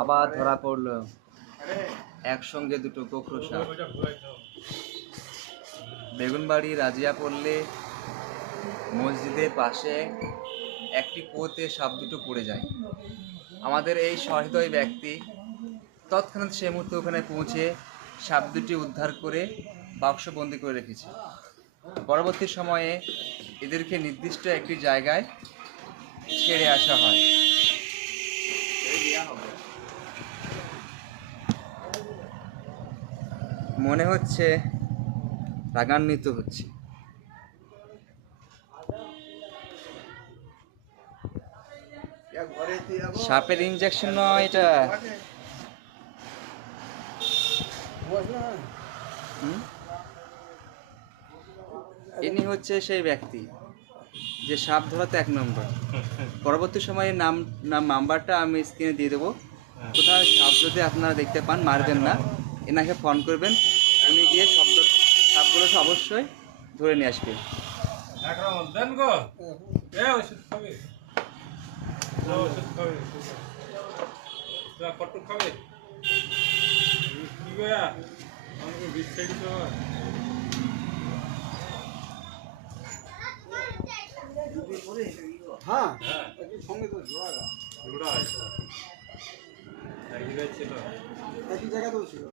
আবার ধরা পড়ল একসঙ্গে দুটো গোখরো সাপ। বেগুনবাড়ি রাজিয়াপল্লী মসজিদের পাশে একটি কুয়োতে সাপ দুটো পড়ে যায়। আমাদের এই সহৃদয় ব্যক্তি তৎক্ষণাৎ সে মুহূর্তে ওখানে পৌঁছে সাপ দুটি উদ্ধার করে বাক্সবন্দি করে রেখেছে। পরবর্তী সময়ে এদেরকে নির্দিষ্ট একটি জায়গায় ছেড়ে আসা হয়। মনে হচ্ছে রাগান্বিত হচ্ছে। সাপের ইনজেকশন নয় এটা। ইনি হচ্ছে সেই ব্যক্তি যে সাপ ধরাতে 1 নম্বর। পরবর্তী সময়ে নাম্বারটা আমি স্ক্রিনে দিয়ে দেবো। কোথাও সাপ যদি আপনারা দেখতে পান মারবেন না, এনাকে ফোন করবেন, উনি গিয়ে সাপগুলো অবশ্যই ধরে নিয়ে আসবে। हाँ সঙ্গে তো জোড়া আছে, এক জায়গা তো ছিল।